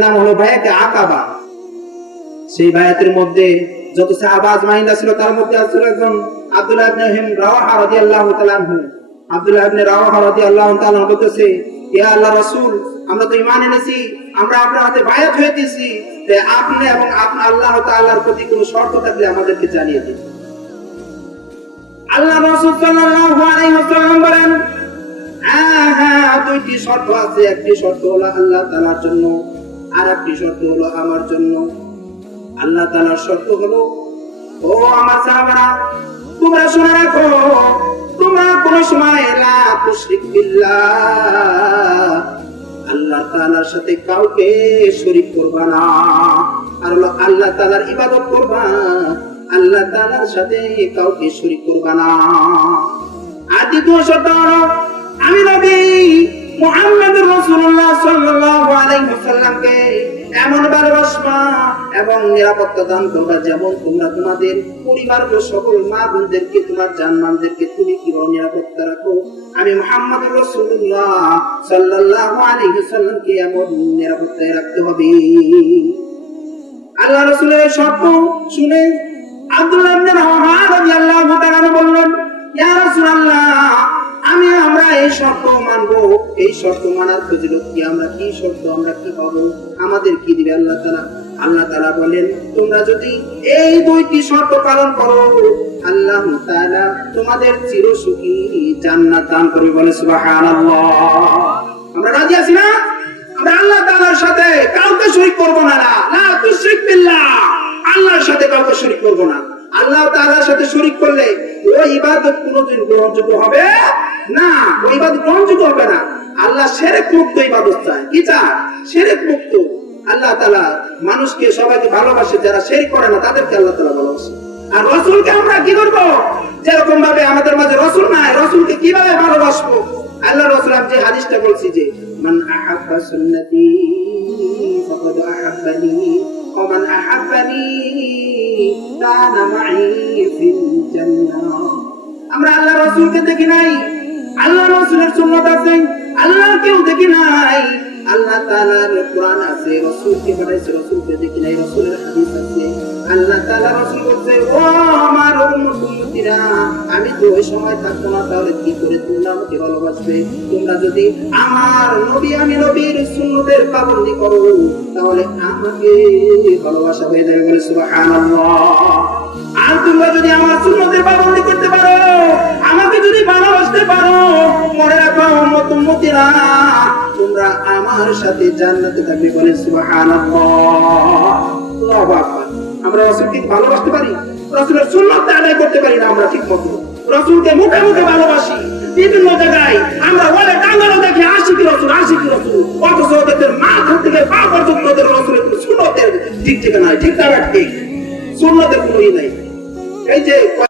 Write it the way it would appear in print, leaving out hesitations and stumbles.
নাম হলো বায়াতে আকাবা। সেই বায়াতের মধ্যে যত সাহাবা আজমাইনরা ছিল তার মধ্যে ছিল একজন আব্দুল্লাহ ইবনে রাওয়াহা রাদিয়াল্লাহু তাআলা আনহু। আব্দুল্লাহ ইবনে রাওয়াহা রাদিয়াল্লাহু তাআলা বলতেছে, ইয়া আল্লাহর রাসূল, আমরা তো ঈমান এনেছি, আমরা আপনার হাতে বায়াত হয়েছি, যে আপনি এবং আপনার আল্লাহ তাআলার প্রতি কোনো শর্ত থাকলে আমাদেরকে জানিয়ে দিন। আল্লাহ রাসূল সাল্লাল্লাহু আলাইহি ওয়াসাল্লাম বলেন, হ্যাঁ, দুইটি শর্ত আছে। একটি শর্ত হলো আল্লাহ তাআলার জন্য, আর একটি শর্ত হলো আমার জন্য। আল্লাহ তাআলার শর্ত হলো, ও আমার সাহাবারা, তোমরা শুনে রাখো, তোমরা কোন সময় লা তুশরিক বিল্লাহ, আল্লাহ তাআলার সাথে কাউকে শরীক করবা না। আর হলো আল্লাহ তাআলার ইবাদত করবা, আল্লাহ তাআলার সাথে কাউকে শরীক করবা না। আর দ্বিতীয় শর্ত হলো, আমি নবী মুহাম্মদুর রাসূলুল্লাহ সাল্লাল্লাহু আলাইহি ওয়াসাল্লামকে এমন ভালোবাসবা এবং নিরাপত্তা দান করবা যেমন তোমরা তোমাদের পরিবারের সকল মা বোনদেরকে, তোমার জানমালদেরকে তুমি কিভাবে নিরাপত্তা রাখো, আমি মুহাম্মদুর রাসূলুল্লাহ সাল্লাল্লাহু আলাইহি ওয়াসাল্লামকে এমন নিরাপত্তায় রাখতে হবে। আল্লাহ রাসূলের শর্ত শুনে আব্দুল্লাহ ইবনে রাওয়াহা রাদিয়াল্লাহু তাআলা বললেন, ইয়া রাসূলুল্লাহ, আমরা এই শর্ত মানবো। এই শর্ত মানার ফজিলত কি? আমরা কি শর্ত, আমরা কি পাবো, আমাদের কি দিবে আল্লাহ তাআলা? আল্লাহ তাআলা বলেন, তোমরা যদি এই দুইটি শর্ত পালন করো, আল্লাহ তাআলা তোমাদের চিরসুখী জান্নাত দান করবে। বলে সুবহানাল্লাহ। আমরা রাজি আছি না? আমরা আল্লাহ তাআলার সাথে কাউকে শরীক করব না। লা তুশরিক বিল্লাহ, আল্লাহর সাথে কাউকে শরীক করব না। আল্লাহ তাআলার সাথে শরীক করলে ওই ইবাদত কোনদিন গ্রহণযোগ্য হবে না, ওই ইবাদত গ্রহণযোগ্য হবে না। আল্লাহ শিরক মুক্ত ইবাদত চায়। কি চায়? শিরক মুক্ত। আল্লাহ তাআলা মানুষকে সবাইকে ভালোবাসে, যারা শিরক করে না তাদেরকে আল্লাহ তাআলা ভালোবাসে। আর রাসূলকে আমরা কি করব? যেরকম ভাবে আমাদের মাঝে রাসূল নাই, রাসূলকে কিভাবে ভালোবাসবো? আল্লাহ রাসূল যে হাদিসটা বলছি যে, মান আহাব্বা সুন্নতি ফাকাদ আহাব্বানি ওয়া মান আহাব্বানি কানা মাই ফিল জান্নাহ। আমরা আল্লাহ রাসূলকে দেখি নাই, আল্লাহ রাসূলের সুন্নাত আছে, আল্লাহকেও দেখি নাই। আল্লাহ তাআলার কোরআন আছে, রাসূলকে পাঠাইছে, রাসূলকে দেখি নাই, রাসূলের হাদিস আছে। আল্লাহ তাআলা রাসূল বলছে, ও আমার উম্মতীরা, আমি তো ওই সময় থাকবো না, তাহলে কি করে তোমরা আমাকে ভালোবাসবে? তোমরা যদি আমার নবী, আমি নবীর সুন্নতের পাবন্দি করো, তাহলে আমাকে ভালোবাসা হয়ে যাবে। বলে সুবহানাল্লাহ। আর তোমরা যদি আমার সুন্নতের পাবন্দি করতে পারো, আমাকে যদি ভালোবাসতে পারো, মনে রাখো উম্মতীরা, তোমরা আমার সাথে জান্নাতে থাকবে। বলে সুবহানাল্লাহ। আল্লাহু আকবার। আমরা রাসূলকে ভালোবাসতে পারি, রাসূলের সুন্নাত আদায় করতে পারি না আমরা ঠিক মতো। রাসূলকে মুখে মুখে ভালোবাসি, বিভিন্ন জায়গায় আমরা বলে টাঙ্গানো দেখি আশিকি রাসূল, আশিকি রাসূল, অথচ ওদের মাথা থেকে পা পর্যন্ত ওদের রাসূলের সুন্নতের ঠিক ঠিকানা নাই। ঠিক না? ঠিক সুন্নতের কোনোই নাই। এই যে